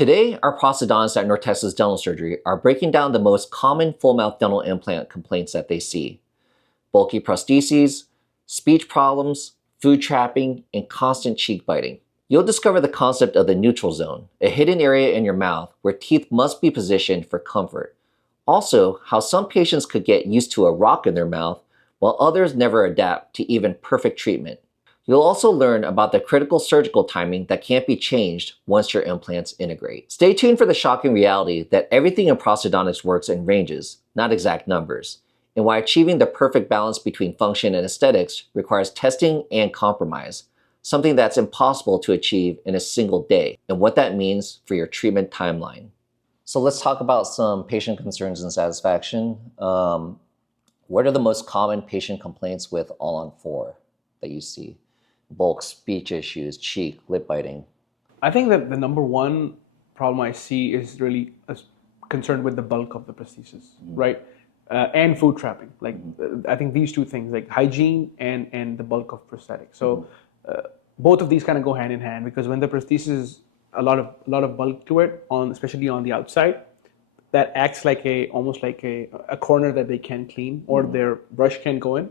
Today, our prosthodontists at North Texas Dental Surgery are breaking down the most common full mouth dental implant complaints that they see: bulky prostheses, speech problems, food trapping, and constant cheek biting. You'll discover the concept of the neutral zone, a hidden area in your mouth where teeth must be positioned for comfort. Also, how some patients could get used to a rock in their mouth, while others never adapt to even perfect treatment. You'll also learn about the critical surgical timing that can't be changed once your implants integrate. Stay tuned for the shocking reality that everything in prosthodontics works in ranges, not exact numbers, and why achieving the perfect balance between function and aesthetics requires testing and compromise, something that's impossible to achieve in a single day, and what that means for your treatment timeline. So let's talk about some patient concerns and satisfaction. What are the most common patient complaints with all-on-4 that you see? Bulk, speech issues, cheek, lip biting. I think that the number one problem I see is really concerned with the bulk of the prosthesis, right? And food trapping. Like I think these two things, like hygiene and the bulk of prosthetics. So both of these kind of go hand in hand, because when the prosthesis is a lot of bulk to it, especially on the outside, that acts like almost like a corner that they can clean, or their brush can go in,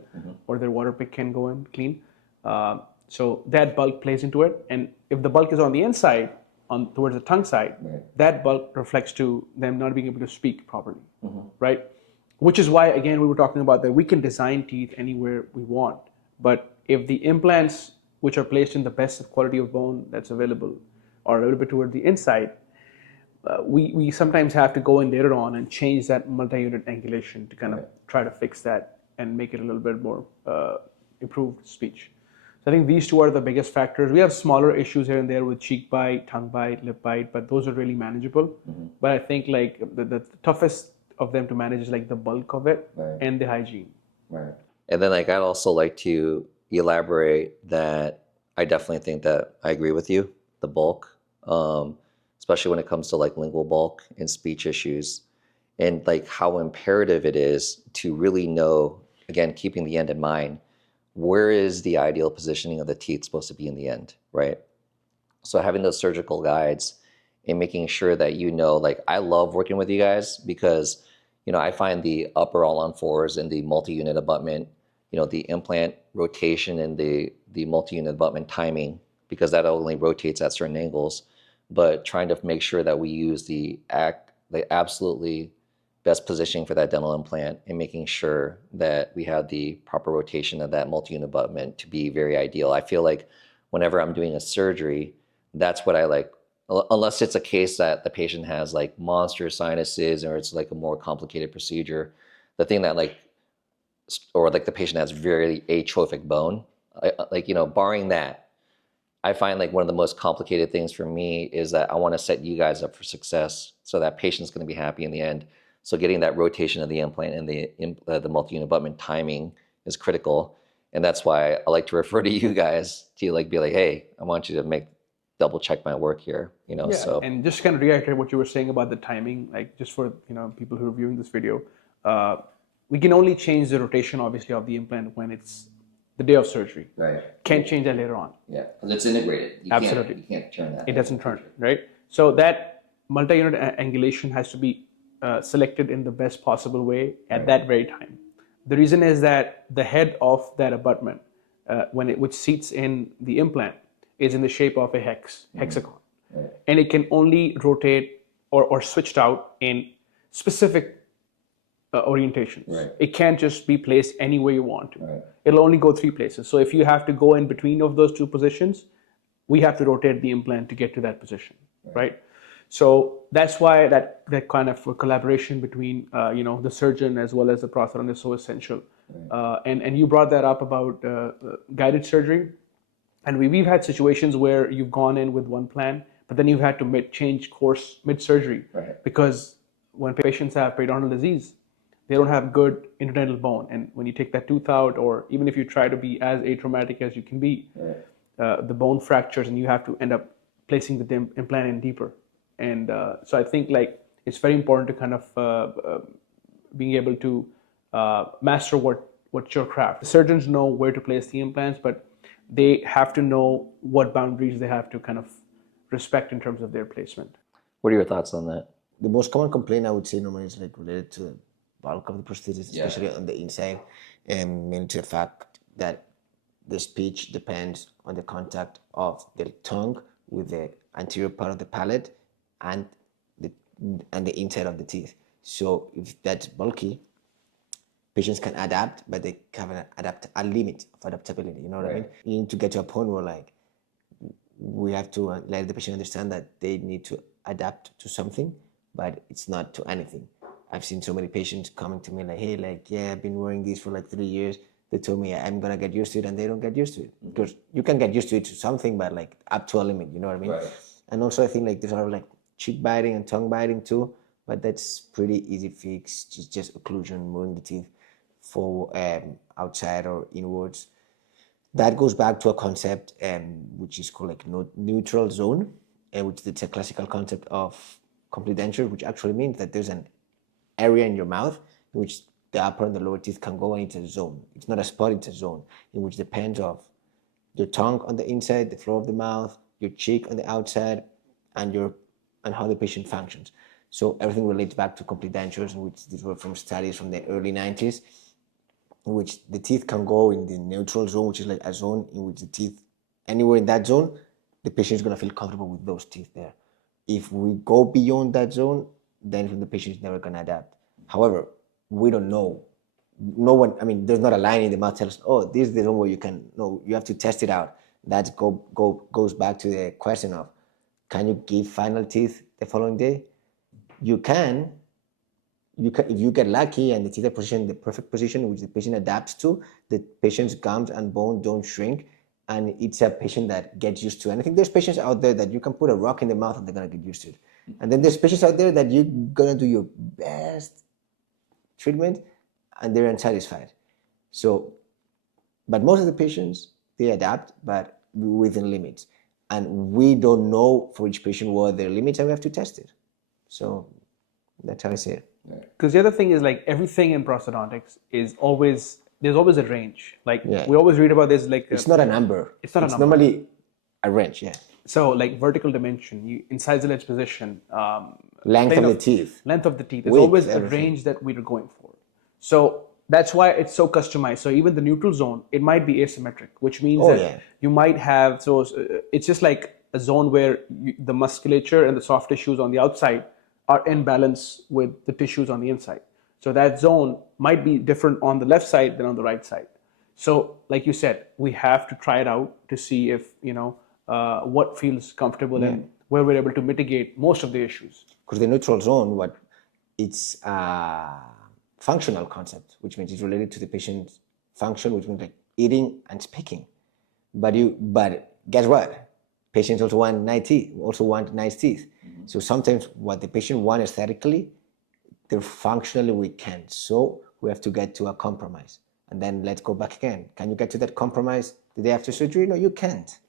or their water pick can go in clean. So that bulk plays into it, and if the bulk is on the inside, towards the tongue side, that bulk reflects to them not being able to speak properly, right? Which is why, again, we were talking about that we can design teeth anywhere we want, but if the implants, which are placed in the best quality of bone that's available, are a little bit toward the inside, we sometimes have to go in later on and change that multi-unit angulation to kind of try to fix that and make it a little bit more improved speech. So I think these two are the biggest factors. We have smaller issues here and there with cheek bite, tongue bite, lip bite, but those are really manageable. But I think like the toughest of them to manage is like the bulk of it and the hygiene. Right. And then like I'd also like to elaborate that I definitely think that I agree with you, the bulk, especially when it comes to like lingual bulk and speech issues, and like how imperative it is to really know, again, keeping the end in mind, where is the ideal positioning of the teeth supposed to be in the end, right? So having those surgical guides and making sure that you know, like I love working with you guys because, you know, I find the upper all-on-4s and the multi-unit abutment, you know, the implant rotation and the multi-unit abutment timing, because that only rotates at certain angles, but trying to make sure that we use the absolutely best positioning for that dental implant and making sure that we have the proper rotation of that multi-unit abutment to be very ideal. I feel like whenever I'm doing a surgery, that's what I like, unless it's a case that the patient has like monster sinuses or it's like a more complicated procedure, the thing that like, or like the patient has very atrophic bone, like, you know, barring that, I find like one of the most complicated things for me is that I want to set you guys up for success so that patient's going to be happy in the end. So getting that rotation of the implant and the multi-unit abutment timing is critical. And that's why I like to refer to you guys to like be like, hey, I want you to double check my work here, you know. Yeah, so. And just kind of reiterate what you were saying about the timing, like just for, you know, people who are viewing this video, we can only change the rotation obviously of the implant when it's the day of surgery. Right. Can't change that later on. Yeah, because it's integrated. Absolutely. You can't turn that. It doesn't turn, right? So that multi-unit angulation has to be selected in the best possible way at that very time. The reason is that the head of that abutment, which seats in the implant, is in the shape of a hexagon. Right. And it can only rotate or switched out in specific orientations. Right. It can't just be placed any way you want to. Right. It'll only go 3 places. So if you have to go in between of those 2 positions, we have to rotate the implant to get to that position, right? So that's why that kind of collaboration between you know, the surgeon as well as the prosthodontist is so essential. Right. And you brought that up about guided surgery, and we've had situations where you've gone in with one plan, but then you've had to change course mid-surgery, because when patients have periodontal disease, they don't have good interdental bone, and when you take that tooth out, or even if you try to be as atraumatic as you can be, the bone fractures and you have to end up placing the implant in deeper. And so I think like it's very important to kind of being able to master what's your craft. The surgeons know where to place the implants, but they have to know what boundaries they have to kind of respect in terms of their placement. What are your thoughts on that? The most common complaint I would say normally is like related to the bulk of the prosthesis, Yeah. especially on the inside, and mainly to the fact that the speech depends on the contact of the tongue with the anterior part of the palate and the inside of the teeth. So if that's bulky, patients can adapt, but they have a limit of adaptability. You know what I mean? You need to get to a point where like we have to let the patient understand that they need to adapt to something, but it's not to anything. I've seen so many patients coming to me like, hey, like, yeah, I've been wearing these for like 3 years. They told me I'm gonna get used to it, and they don't get used to it. Because you can get used to it to something, but like up to a limit, you know what I mean? Right. And also I think like there's a lot of like cheek biting and tongue biting too, but that's pretty easy fix. Just occlusion, moving the teeth for outside or inwards. That goes back to a concept which is called like neutral zone, which is a classical concept of complete denture, which actually means that there's an area in your mouth in which the upper and the lower teeth can go, and it's a zone. It's not a spot, it's a zone, in which depends of your tongue on the inside, the floor of the mouth, your cheek on the outside, and how the patient functions. So everything relates back to complete dentures, which these were from studies from the early 90s, in which the teeth can go in the neutral zone, which is like a zone in which the teeth, anywhere in that zone, the patient is going to feel comfortable with those teeth there. If we go beyond that zone, then the patient is never going to adapt. However, we don't know. No one, I mean, there's not a line in the mouth tells us, oh, this is the zone where you can, no, you have to test it out. That goes back to the question of, can you give final teeth the following day? You can, if you get lucky and the teeth are positioned in the perfect position which the patient adapts to, the patient's gums and bone don't shrink, and it's a patient that gets used to anything. There's patients out there that you can put a rock in the mouth and they're gonna get used to it. And then there's patients out there that you're gonna do your best treatment and they're unsatisfied. So, but most of the patients, they adapt, but within limits. And we don't know for each patient what their limits are, we have to test it. So that's how I say it. Because the other thing is like everything in prosthodontics is always, there's always a range. Like Yeah. we always read about this, like It's not a number. It's not a number. Normally a range, yeah. So like vertical dimension, incisal edge position, Length plane of the teeth. length of the teeth. There's Width, always a everything. range that we're going for. So that's why it's so customized. So even the neutral zone, it might be asymmetric, which means that yeah. you might have, so it's just like a zone where the musculature and the soft tissues on the outside are in balance with the tissues on the inside. So that zone might be different on the left side than on the right side. So like you said, we have to try it out to see if, what feels comfortable and where we're able to mitigate most of the issues. Because the neutral zone, it's a functional concept, which means it's related to the patient's function, which means like eating and speaking. But guess what? Patients also want nice teeth. Mm-hmm. So sometimes what the patient wants aesthetically, functionally we can't. So we have to get to a compromise. And then let's go back again. Can you get to that compromise the day after surgery? No, you can't.